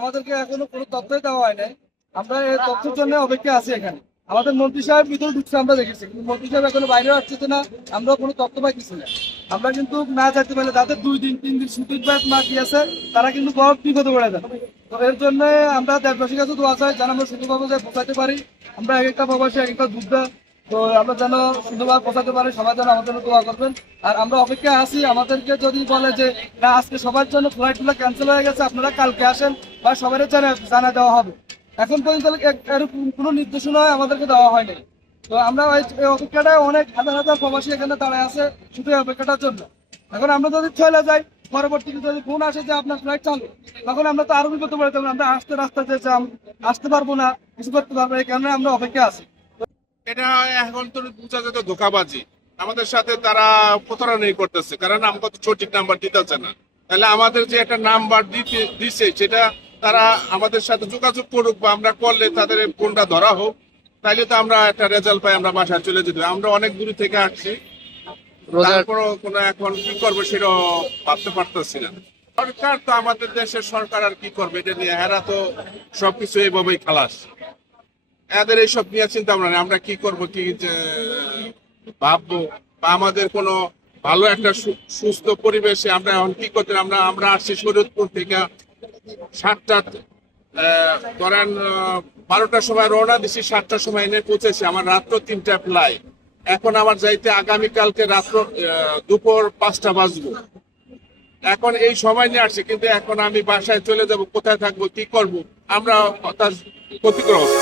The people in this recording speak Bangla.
আমাদেরকে এখনো কোনো তথ্যই দেওয়া হয় নাই। আমরা এই তথ্যের জন্য অপেক্ষা আছি এখানে। আমাদের মন্ত্রী সাহেব ভিতরে ঢুকছে, আমরা দেখেছি, কিন্তু মন্ত্রী সাহেব এখনো বাইরে আসছে না। আমরা কোনো তথ্য পাইতেছি না। আমরা কিন্তু না যাইতে পারলে যাদের 2 দিন 3 দিন ছুটির ব্যাগ মা দিয়েছে তারা কিন্তু বড় বিপদে পড়ে যায়। তো এর জন্য আমরা দেশবাসীর কাছে দোয়া চাই যেন আমরা সুন্দরভাবে পৌঁছাতে পারি। আমরা এক একটা প্রবাসী এক একটা যুদ্ধা, তো আমরা যেন সুন্দরভাবে পৌঁছাতে পারি। সবার জন্য আমাদের জন্য দোয়া করবেন। আর আমরা অপেক্ষায় আছি, আমাদেরকে যদি বলে যে না আজকে সবার জন্য ফ্লাইটগুলো ক্যান্সেল হয়ে গেছে, আপনারা কালকে আসেন বা সবাই জানা দেওয়া হবে। এখন পর্যন্ত এরকম কোনো নির্দেশনা আমাদেরকে দেওয়া হয়নি। তো আমরা এই অপেক্ষাটায় অনেক হাজার হাজার প্রবাসী এখানে দাঁড়ায় আছে শুধু এই অপেক্ষাটার জন্য। এখন আমরা যদি চলে যাই, পরবর্তীতে যদি ফোন আসে যে আপনার ফ্লাইট চালু, তখন আমরা তো আরো বিপদে পড়ে যাবো। আমরা আসতে রাস্তাতে আসতে পারবো না, কিছু করতে পারবো, এই কারণে আমরা অপেক্ষা আছি। এটা এখন তো বোঝা যেত ধোঁকাবাজি, আমাদের সাথে তারা প্রতারণাই করতেছে, কারণ আমাকে তো সঠিক নাম্বার দিতেছে না। তাহলে আমাদের যে একটা নাম্বার দিছে সেটা তারা আমাদের সাথে যোগাযোগ করুক, বা আমরা করলে তাদের ফোনটা ধরা হোক, তাইলে তো আমরা একটা রেজাল্ট পাই, আমরা বাসায় চলে যেতে। আমরা অনেক দূর থেকে আসছি, তারপরও কোনো এখন কি করবো সেটা ভাবতে পারতেছি না। সরকার তো আমাদের দেশের সরকার আর কি করবে এটা নিয়ে, এরা তো সবকিছু এইভাবেই খালাস। এদের এইসব নিয়ে চিন্তা ভাবনা নেই, আমরা কি করবো, কি ভাববো, বা আমাদের কোনো ভালো একটা সুস্থ পরিবেশে আমরা এখন কি করতে। আমরা আসছি শরীয়তপুর থেকে 7টা ধরেন 12টার সময় রওনা দিছি, 7টার সময় এনে পৌঁছেছি। আমার রাত্র 3টা ফ্লাইট। এখন আমার যাইতে আগামীকালকে রাত্র দুপুর 5টা বাজবো। এখন এই সময় নিয়ে আসছি, কিন্তু এখন আমি বাসায় চলে যাব, কোথায় থাকবো, কি করব, আমরা তার ক্ষতিগ্রস্ত।